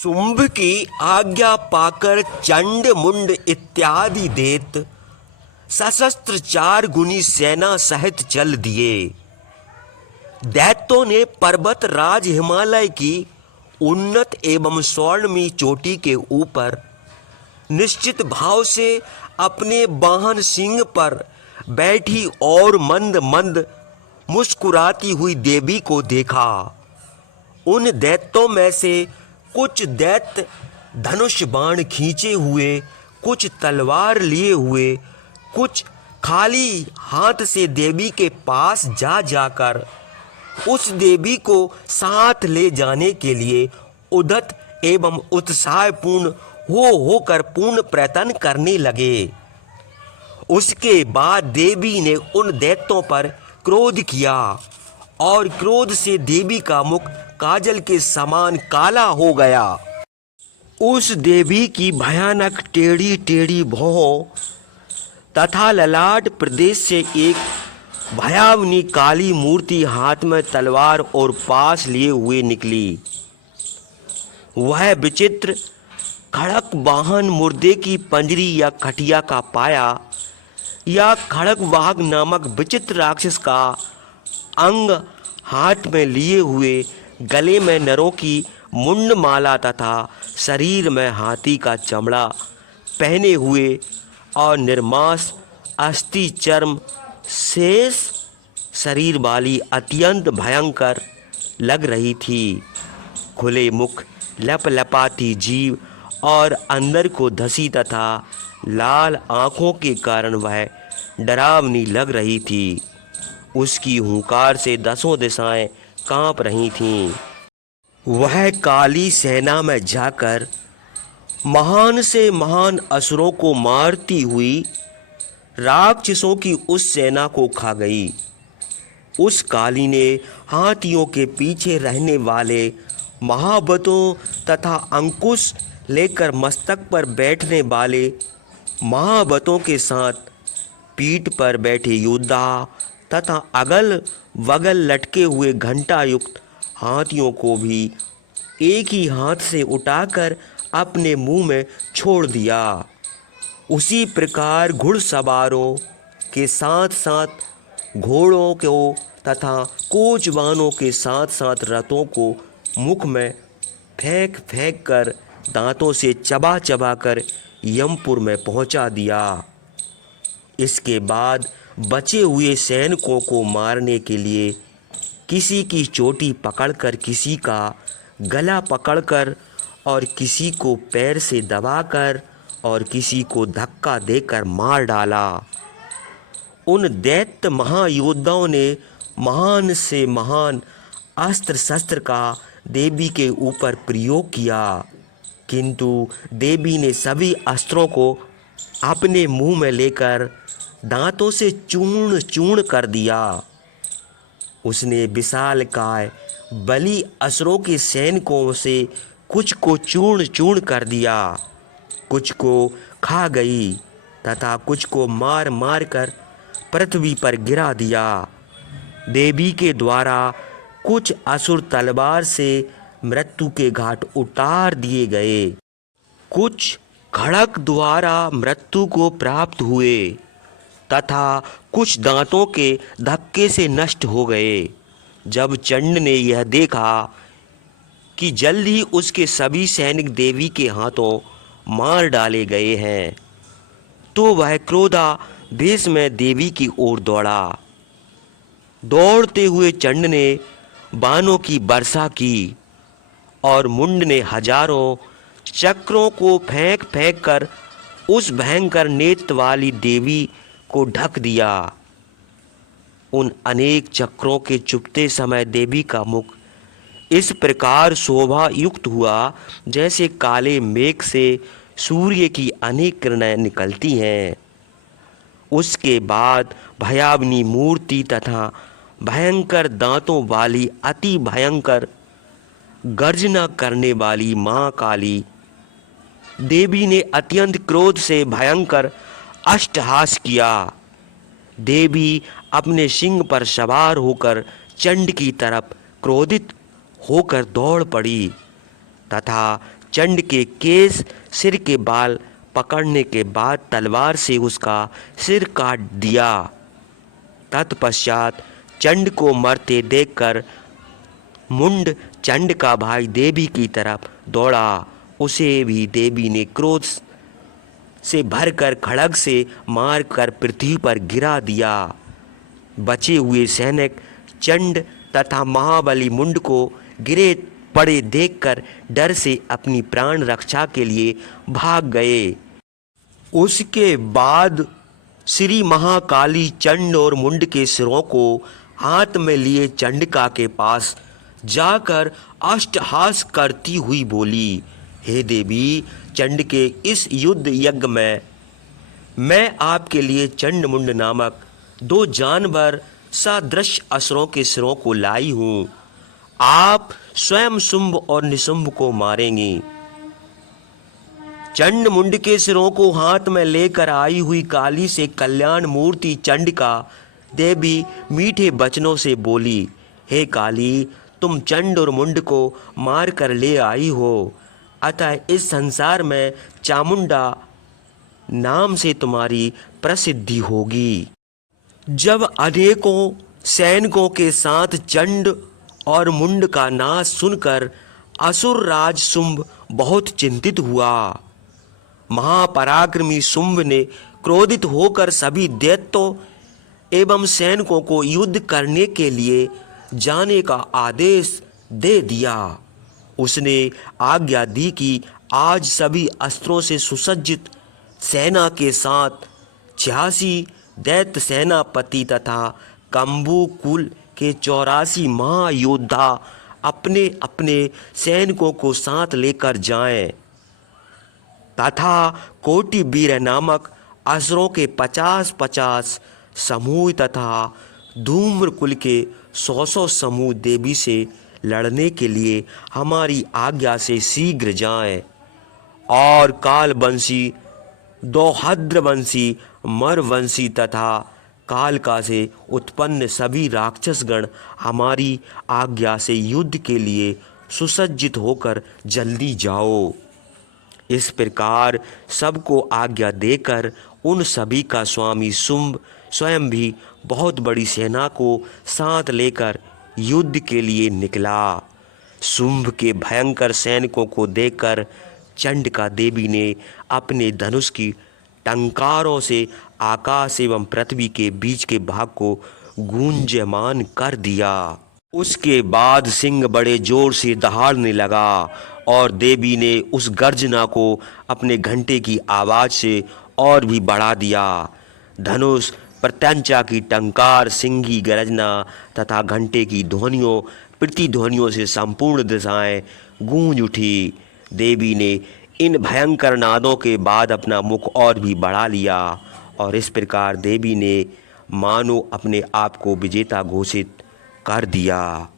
शुंभ की आज्ञा पाकर चंड मुंड इत्यादि देत सशस्त्र 4 गुनी सेना सहित चल दिए। दैत्यों ने पर्वत राज हिमालय की उन्नत एवं स्वर्णमयी चोटी के ऊपर निश्चित भाव से अपने वाहन सिंह पर बैठी और मंद मंद मुस्कुराती हुई देवी को देखा। उन दैत्यों में से कुछ दैत्य धनुष बाण खींचे हुए, कुछ तलवार लिए हुए, कुछ खाली हाथ से देवी के पास जा जाकर उस देवी को साथ ले जाने के लिए उद्धत एवं उत्साहपूर्ण होकर पूर्ण प्रयत्न करने लगे। उसके बाद देवी ने उन दैत्यों पर क्रोध किया और क्रोध से देवी का मुख काजल के समान काला हो गया। उस देवी की भयानक टेढ़ी टेढ़ी भौं तथा ललाट प्रदेश से एक भयावनी काली मूर्ति हाथ में तलवार और पास लिए हुए निकली। वह विचित्र खड़क वाहन मुर्दे की पंजरी या खटिया का पाया या खड़क वाहक नामक विचित्र राक्षस का अंग हाथ में लिए हुए, गले में नरों की मुंडमाला तथा शरीर में हाथी का चमड़ा पहने हुए और निर्मांस अस्थि चर्म शेष शरीर वाली अत्यंत भयंकर लग रही थी। खुले मुख, लपलपाती जीभ और अंदर को धसी तथा लाल आंखों के कारण वह डरावनी लग रही थी। उसकी हुंकार से 10 दिशाएं कांप रही थीं। वह काली सेना में जाकर महान से महान असुरों को मारती हुई राक्षसों की उस सेना को खा गई। उस काली ने हाथियों के पीछे रहने वाले महाबतों तथा अंकुश लेकर मस्तक पर बैठने वाले महाबतों के साथ पीठ पर बैठे योद्धा तथा अगल बगल लटके हुए घंटा युक्त हाथियों को भी एक ही हाथ से उठाकर अपने मुंह में छोड़ दिया। उसी प्रकार घुड़सवारों के साथ साथ घोड़ों को तथा कोचवानों के साथ साथ रथों को मुख में फेंक फेंक कर दांतों से चबा चबा कर यमपुर में पहुंचा दिया। इसके बाद बचे हुए सैनिकों को मारने के लिए किसी की चोटी पकड़कर, किसी का गला पकड़कर और किसी को पैर से दबाकर और किसी को धक्का देकर मार डाला। उन दैत्य महायोद्धाओं ने महान से महान अस्त्र शस्त्र का देवी के ऊपर प्रयोग किया, किंतु देवी ने सभी अस्त्रों को अपने मुंह में लेकर दांतों से चूर्ण चूर्ण कर दिया। उसने विशालकाय बली असुरों के सैनिकों से कुछ को चूर्ण चूर्ण कर दिया, कुछ को खा गई तथा कुछ को मार मार कर पृथ्वी पर गिरा दिया। देवी के द्वारा कुछ असुर तलवार से मृत्यु के घाट उतार दिए गए, कुछ खड़क द्वारा मृत्यु को प्राप्त हुए तथा कुछ दांतों के धक्के से नष्ट हो गए। जब चंड ने यह देखा कि जल्द ही उसके सभी सैनिक देवी के हाथों मार डाले गए हैं, तो वह क्रोधावेश में देवी की ओर दौड़ा। दौड़ते हुए चंड ने बाणों की वर्षा की और मुंड ने हजारों चक्रों को फेंक फेंक कर उस भयंकर नेत्र वाली देवी को ढक दिया। उन अनेक चक्रों के चुभते समय देवी का मुख इस प्रकार शोभा युक्त हुआ जैसे काले मेघ से सूर्य की अनेक किरणें निकलती हैं। उसके बाद भयावनी मूर्ति तथा भयंकर दांतों वाली अति भयंकर गर्जना करने वाली मां काली देवी ने अत्यंत क्रोध से भयंकर अट्टहास किया। देवी अपने सिंह पर सवार होकर चंड की तरफ क्रोधित होकर दौड़ पड़ी तथा चंड के केस, सिर के बाल पकड़ने के बाद तलवार से उसका सिर काट दिया। तत्पश्चात चंड को मरते देखकर मुंड चंड का भाई देवी की तरफ दौड़ा। उसे भी देवी ने क्रोध से भरकर खड़ग से मारकर पृथ्वी पर गिरा दिया। बचे हुए सैनिक चंड तथा महाबली मुंड को गिरे पड़े देखकर डर से अपनी प्राण रक्षा के लिए भाग गए। उसके बाद श्री महाकाली चंड और मुंड के सिरों को हाथ में लिए चंडिका के पास जाकर अष्टहास करती हुई बोली, हे देवी, चंड के इस युद्ध यज्ञ में मैं आपके लिए चंड मुंड नामक 2 जानवर सादृश असुरों के सिरों को लाई हूँ। आप स्वयं शुंभ और निशुंभ को मारेंगी। चंड मुंड के सिरों को हाथ में लेकर आई हुई काली से कल्याण मूर्ति चंडिका देवी मीठे वचनों से बोली, हे काली, तुम चंड और मुंड को मार कर ले आई हो, अतः इस संसार में चामुंडा नाम से तुम्हारी प्रसिद्धि होगी। जब अनेकों सैनिकों के साथ चंड और मुंड का नाश सुनकर असुर राज शुंभ बहुत चिंतित हुआ। महापराक्रमी शुंभ ने क्रोधित होकर सभी दैत्यों एवं सैनिकों को युद्ध करने के लिए जाने का आदेश दे दिया। उसने आज्ञा दी कि आज सभी अस्त्रों से सुसज्जित सेना के साथ 86 दैत्य सेनापति तथा कंबू कुल के 84 महायोद्धा अपने अपने सैनिकों को साथ लेकर जाएं तथा कोटि वीर नामक असुरों के 50-50 समूह तथा धूम्र कुल के 100 समूह देवी से लड़ने के लिए हमारी आज्ञा से शीघ्र जाएं और कालवंशी, दोहद्रवंशी, मरवंशी तथा कालका से उत्पन्न सभी राक्षसगण हमारी आज्ञा से युद्ध के लिए सुसज्जित होकर जल्दी जाओ। इस प्रकार सबको आज्ञा देकर उन सभी का स्वामी शुंभ स्वयं भी बहुत बड़ी सेना को साथ लेकर युद्ध के लिए निकला। शुंभ के भयंकर सैनिकों को देखकर चंडिका देवी ने अपने धनुष की टंकारों से आकाश एवं पृथ्वी के बीच के भाग को गूंजयमान कर दिया। उसके बाद सिंह बड़े जोर से दहाड़ने लगा और देवी ने उस गर्जना को अपने घंटे की आवाज से और भी बढ़ा दिया। धनुष, प्रत्यंचा की टंकार, सिंह की गर्जना तथा घंटे की ध्वनियों, प्रतिध्वनियों से संपूर्ण दिशाएं गूंज उठी। देवी ने इन भयंकर नादों के बाद अपना मुख और भी बढ़ा लिया और इस प्रकार देवी ने मानो अपने आप को विजेता घोषित कर दिया।